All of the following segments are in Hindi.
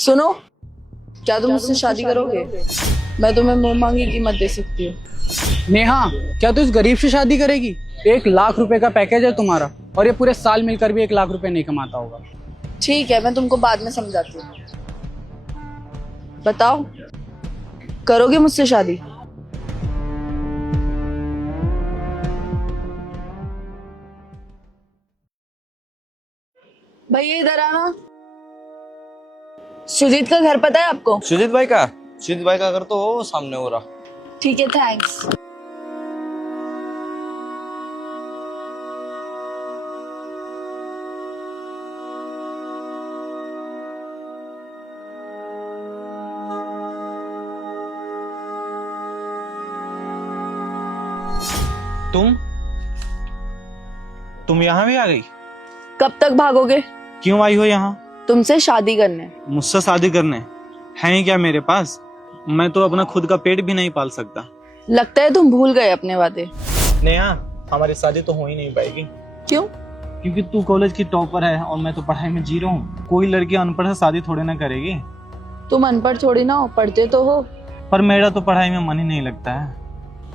सुनो, क्या तुम मुझसे शादी करोगे? मैं तुम्हें मुंह मांगी कीमत दे सकती हूँ। नेहा, क्या तू इस गरीब से शादी करेगी? 1 लाख रुपए का पैकेज है तुम्हारा और ये पूरे साल मिलकर भी 1 लाख रुपए नहीं कमाता होगा। ठीक है, मैं तुमको बाद में समझाती हूँ। बताओ, करोगे मुझसे शादी? भैया इधर आना। सुजीत का घर पता है आपको? सुजीत भाई का घर तो वो सामने हो रहा। ठीक है, थैंक्स। तुम यहाँ भी आ गई? कब तक भागोगे? क्यों आई हो यहाँ? तुमसे शादी करने। मुझसे शादी करने? है ही क्या मेरे पास? मैं तो अपना खुद का पेट भी नहीं पाल सकता। लगता है तुम भूल गए अपने वादे। नेहा, हमारी शादी तो हो ही नहीं पाएगी। क्यों? क्योंकि तू कॉलेज की टॉपर है और मैं तो पढ़ाई में जीरो हूँ। कोई लड़की अनपढ़ से शादी थोड़ी ना करेगी। तुम अनपढ़ थोड़ी ना हो, पढ़ते तो हो। पर मेरा तो पढ़ाई में मन ही नहीं लगता है।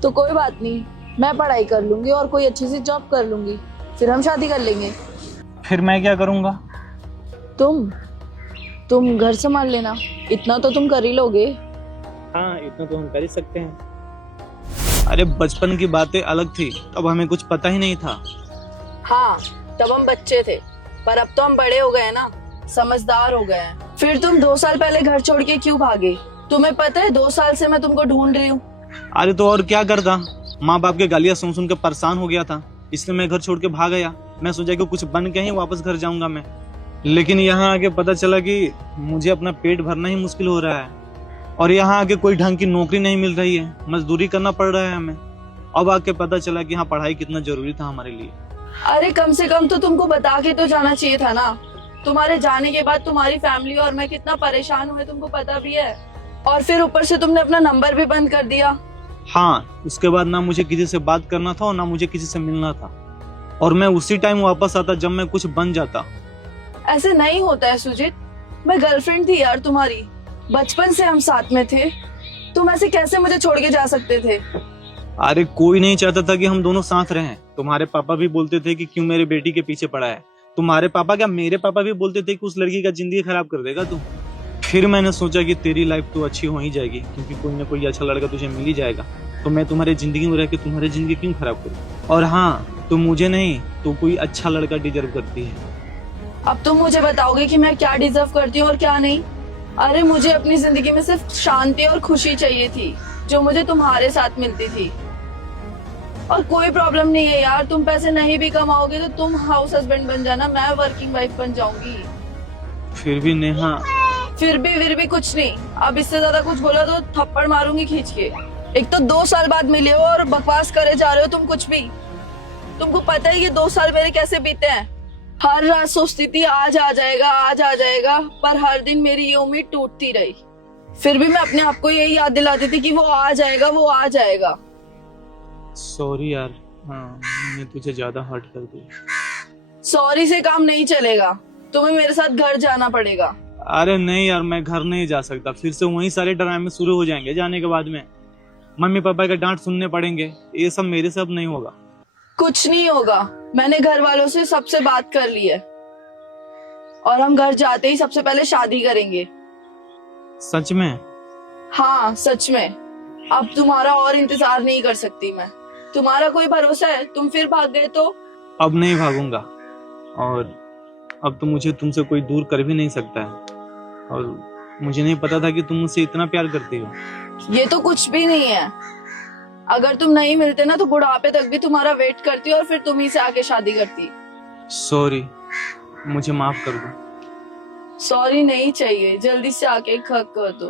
तो कोई बात नहीं, मैं पढ़ाई कर लूंगी और कोई अच्छी सी जॉब कर लूंगी, फिर हम शादी कर लेंगे। फिर मैं क्या करूँगा? तुम घर संभाल लेना, इतना तो तुम कर ही लोगे। हाँ, इतना तो हम कर ही सकते हैं। अरे बचपन की बातें अलग थी, तब हमें कुछ पता ही नहीं था। हाँ, तब हम बच्चे थे, पर अब तो हम बड़े हो गए ना, समझदार हो गए हैं। फिर तुम 2 साल पहले घर छोड़ के क्यों भागे? तुम्हें पता है 2 साल से मैं तुमको ढूंढ रही हूँ। अरे तो और क्या करता, माँ बाप के गालियां सुन सुन के परेशान हो गया था, इसलिए मैं घर छोड़ के भाग गया। मैं सोचा कि कुछ बन के ही वापस घर जाऊंगा मैं। लेकिन यहाँ आके पता चला कि मुझे अपना पेट भरना ही मुश्किल हो रहा है और यहाँ आके कोई ढंग की नौकरी नहीं मिल रही है, मजदूरी करना पड़ रहा है हमें। अब आके पता चला कि हाँ, पढ़ाई कितना जरूरी था हमारे लिए। अरे कम से कम तो तुमको बता के तो जाना चाहिए था ना। तुम्हारे जाने के बाद तुम्हारी फैमिली और मैं कितना परेशान हुए तुमको पता भी है, और फिर ऊपर से तुमने अपना नंबर भी बंद कर दिया। हाँ, उसके बाद ना मुझे किसी से बात करना था और ना मुझे किसी से मिलना था, और मैं उसी टाइम वापस आता जब मैं कुछ बन जाता। ऐसे नहीं होता है सुजीत, मैं गर्लफ्रेंड थी यार तुम्हारी, बचपन से हम साथ में थे। तुम ऐसे कैसे मुझे छोड़ के जा सकते थे? अरे कोई नहीं चाहता था कि हम दोनों साथ रहें। तुम्हारे पापा भी बोलते थे कि क्यों मेरे बेटी के पीछे पड़ा है। तुम्हारे पापा क्या, मेरे पापा भी बोलते थे कि उस लड़की का जिंदगी खराब कर देगा तू। फिर मैंने सोचा कि तेरी लाइफ तो अच्छी हो ही जाएगी, क्योंकि कोई ना कोई अच्छा लड़का तुझे मिल ही जाएगा, तो मैं तुम्हारी जिंदगी में रह के तुम्हारी जिंदगी क्यों खराब करूँ। और हाँ, तुम मुझे नहीं तो कोई अच्छा लड़का डिजर्व करती है। अब तुम मुझे बताओगे कि मैं क्या डिजर्व करती हूँ और क्या नहीं? अरे मुझे अपनी जिंदगी में सिर्फ शांति और खुशी चाहिए थी, जो मुझे तुम्हारे साथ मिलती थी। और कोई प्रॉब्लम नहीं है यार, तुम पैसे नहीं भी कमाओगे तो तुम हाउस हस्बैंड बन जाना, मैं वर्किंग वाइफ बन जाऊंगी। फिर भी नेहा, फिर भी कुछ नहीं। अब इससे ज्यादा कुछ बोला तो थप्पड़ मारूंगी खींच के। एक तो 2 साल बाद मिले हो और बकवास करे जा रहे हो तुम कुछ भी। तुमको पता है ये 2 साल मेरे कैसे बीते हैं? हर रात सोचती थी आज आ जाएगा, पर हर दिन मेरी ये उम्मीद टूटती रही। फिर भी मैं अपने आप को यही याद दिलाती थी कि वो आ जाएगा। सॉरी यार, हाँ मैंने तुझे ज्यादा हर्ट कर दिया। सॉरी से काम नहीं चलेगा, तुम्हें मेरे साथ घर जाना पड़ेगा। अरे नहीं यार, मैं घर नहीं जा सकता, फिर से वही सारे ड्रामे शुरू हो जाएंगे। जाने के बाद में मम्मी पापा के डांट सुनने पड़ेंगे, ये सब मेरे से अब नहीं होगा। कुछ नहीं होगा, मैंने घर वालों से सबसे बात कर ली है और हम घर जाते ही सबसे पहले शादी करेंगे। सच में? हाँ सच में। अब तुम्हारा और इंतजार नहीं कर सकती मैं। तुम्हारा कोई भरोसा है? तुम फिर भाग गए तो? अब नहीं भागूंगा, और अब तो मुझे तुमसे कोई दूर कर भी नहीं सकता है, और मुझे नहीं पता था कि तुम मुझसे इतना प्यार करती हो। ये तो कुछ भी नहीं है। अगर तुम नहीं मिलते ना तो बुढ़ापे तक भी तुम्हारा वेट करती और फिर तुम ही से आके शादी करती। सॉरी, मुझे माफ कर दो। सॉरी नहीं चाहिए, जल्दी से आके एक हक कर दो।